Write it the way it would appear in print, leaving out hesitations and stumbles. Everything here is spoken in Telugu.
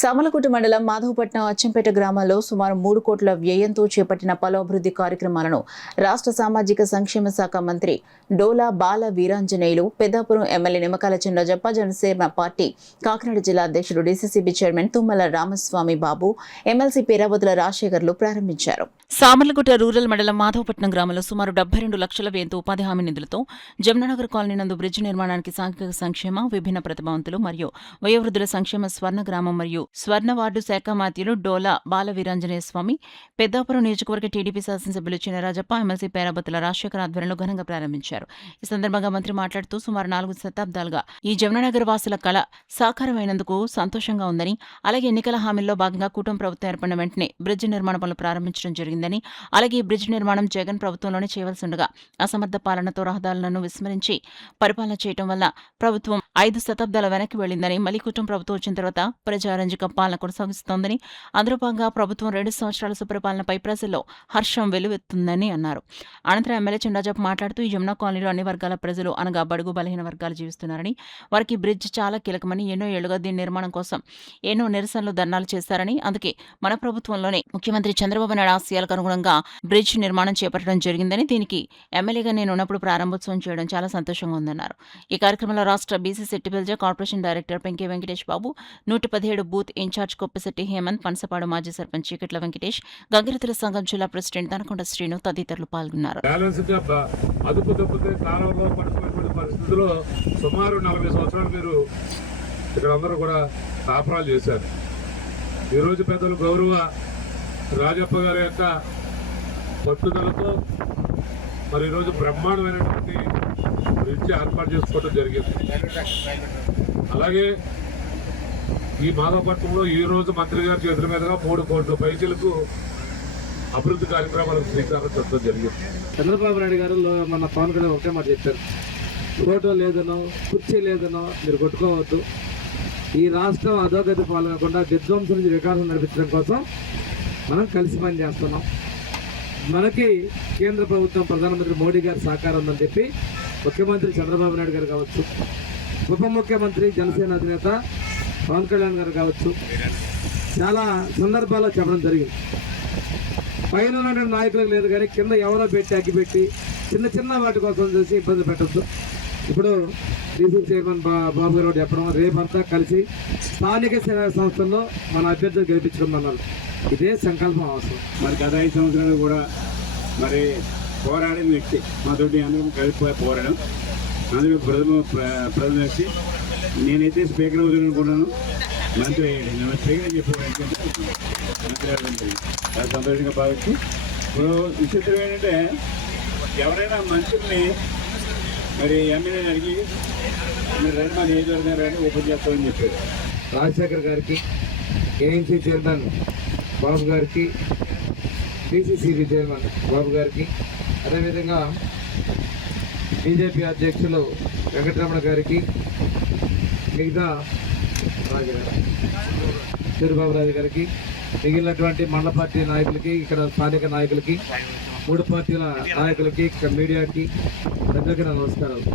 సామలకోట మండలం మాధవపట్నం అచ్చంపేట గ్రామాల్లో సుమారు 3 కోట్ల వ్యయంతో చేపట్టిన పలు అభివృద్ధి కార్యక్రమాలను రాష్ట్ర సామాజిక సంక్షేమ శాఖ మంత్రి డోలా బాల వీరాంజనేయులు, పెద్దాపురం ఎమ్మెల్యే నిమ్మకాయల చినరాజప్ప, జనసేన పార్టీ కాకినాడ జిల్లా అధ్యక్షుడు డీసీసీబీ చైర్మన్ తుమ్మల రామస్వామి బాబు, ఎమ్మెల్సీ పేరావతుల రాజశేఖర్లు ప్రారంభించారు. సామలకోట రూరల్ మండలం మాధవపట్నం గ్రామంలో సుమారు 72 లక్షల వ్యయంతో ఉపాధి హామీ నిధులతో జమునానగర్ కాలనీ నందు బ్రిడ్జ్ నిర్మాణానికి సాంఘిక సంక్షేమ, విభిన్న ప్రతిభావంతులు మరియు వయోవృద్ధుల సంక్షేమ స్వర్ణ గ్రామం మరియు స్వర్ణ వార్డు శాఖ మాత్యులు డోలా బాల వీరాంజనేయ స్వామి, పెద్దాపురం నియోజకవర్గ టీడీపీ శాసనసభ్యులు చినరాజప్ప, ఎమ్మెల్సీ పేరాబతుల రాజశేఖర్ ఆధ్వర్యంలో ఘనంగా ప్రారంభించారు. ఈ సందర్భంగా మంత్రి మాట్లాడుతూ సుమారు 4 శతాబ్దాలుగా ఈ జమునానగర్ వాసుల కళ సాకారమైనందుకు సంతోషంగా ఉందని, అలాగే ఎన్నికల హామీల్లో భాగంగా కూటమి ప్రభుత్వం ఏర్పడిన వెంటనే బ్రిడ్జ్ నిర్మాణ పనులు ప్రారంభించడం జరిగిందని, అలాగే ఈ బ్రిడ్జ్ నిర్మాణం జగన్ ప్రభుత్వంలోనే చేయవలసి ఉండగా అసమర్థ పాలనతో రహదారులను విస్మరించి పరిపాలన చేయడం వల్ల ప్రభుత్వం 5 శతాబ్దాల వెనక్కి వెళ్లిందని, మళ్లీ కూటమి ప్రభుత్వం వచ్చిన తర్వాత ప్రజారంజక పాలన కొనసాగిస్తోందని, అందులో భాగంగా ప్రభుత్వం 2 సంవత్సరాల సుపరిపాలనపై ప్రజల్లో హర్షం వెల్లువెత్తుందని అన్నారు. అనంతరం ఎమ్మెల్యే చినరాజప్ప మాట్లాడుతూ ఈ జమునా కాలనీలో అన్ని వర్గాల ప్రజలు అనగా బడుగు బలహీన వర్గాలు జీవిస్తున్నారని, వారికి బ్రిడ్జ్ చాలా కీలకమని, ఎన్నో ఏళ్లుగా దీని నిర్మాణం కోసం ఎన్నో నిరసనలు ధర్నాలు చేశారని, అందుకే మన ప్రభుత్వంలోనే ముఖ్యమంత్రి చంద్రబాబు నాయుడు ఆశయాలకు అనుగుణంగా బ్రిడ్జ్ నిర్మాణం చేపట్టడం జరిగిందని, దీనికి ఎమ్మెల్యేగా నేను ఉన్నప్పుడు ప్రారంభోత్సవం చేయడం చాలా సంతోషంగా ఉందన్నారు. ఈ కార్యక్రమంలో రాష్ట్ర BC Settibalija corporation director Penke Venkatesh Babu, 117 booth incharge Koppisetti Hemanth, Panasapadu మాజీ సర్పంచ్ చీకట్ల వెంకటేష్, గంగిరెద్దుల సంఘం జిల్లా ప్రెసిడెంట్ దనకొండ శ్రీను తదితరులు పాల్గొన్నారు. సుమారు 40 సంవత్సరాలు మీరు ఇక్కడ అందరూ కూడా కాపురాలు చేశారు. ఈరోజు పెద్దలు గౌరవ రాజప్ప గారి యొక్క పట్టుదలతో మరి ఈరోజు బ్రహ్మాండమైనటువంటి బ్రిడ్జ్ ఏర్పాటు చేసుకోవడం జరిగింది. అలాగే ఈ మాధవపట్నంలో ఈ రోజు మంత్రి గారి చేతుల మీదుగా 3 కోట్ల పైసలకు అభివృద్ధి కార్యక్రమాలకు శ్రీకారం చుట్టడం జరిగింది. చంద్రబాబు నాయుడు గారు మన పవన్ కళ్యాణ్ ఒకే మాట చెప్పారు, ఫోటో లేదనో కుర్చీ లేదనో మీరు కొట్టుకోవద్దు, ఈ రాష్ట్రం అధోగతి పాల్గొనకుండా విధ్వంసం నుంచి వికాసం నడిపించడం కోసం మనం కలిసి పని చేస్తున్నాం. మనకి కేంద్ర ప్రభుత్వం ప్రధానమంత్రి మోడీ గారి సహకారం ఉందని చెప్పి ముఖ్యమంత్రి చంద్రబాబు నాయుడు గారు కావచ్చు, ఉప ముఖ్యమంత్రి జనసేన అధినేత పవన్ కళ్యాణ్ గారు కావచ్చు, చాలా సందర్భాల్లో చెప్పడం జరిగింది. పైన ఉన్న నాయకులకు లేదు కానీ కింద ఎవరో పెట్టి అగ్గిపెట్టి చిన్న చిన్న వాటి కోసం చూసి ఇబ్బంది పెట్టద్దు. ఇప్పుడు డీసీ చైర్మన్ బాబు గారు చెప్పడం, రేపంతా కలిసి స్థానిక సేవా సంస్థల్లో మన అభ్యర్థులు గెలిపించడం అన్నారు. ఇదే సంకల్పం అవసరం. మరి గత 5 సంవత్సరాలు కూడా మరి పోరాడిన వ్యక్తి మాతోటి అందరం కలిసిపోయి పోరాడడం, అందులో ప్రజలు వచ్చి నేనైతే స్పీకర్ అవుతాను అనుకున్నాను, మంత్రి నేను స్పీకర్ అని చెప్పి మంత్రి అవ్వడం చాలా సంతోషంగా భావించి, ఇప్పుడు విచిత్రం ఏంటంటే ఎవరైనా మంత్రుల్ని మరి ఎమ్మెల్యేని అడిగి మీరు రండి మా నియోజకవర్గం రండి ఓపెన్ చేస్తామని చెప్పారు. రాజశేఖర్ గారికి, ఏఎన్సీ చైర్మన్ బాబు గారికి, డీసీసీబీ చైర్మన్ బాబు గారికి, అదేవిధంగా బీజేపీ అధ్యక్షులు వెంకటరమణ గారికి, మిగతా చంద్రబాబు రాజు గారికి, మిగిలినటువంటి మండల పార్టీ నాయకులకి, ఇక్కడ స్థానిక నాయకులకి, 3 పార్టీల నాయకులకి, మీడియాకి అందరికీ నా నమస్కారాలు.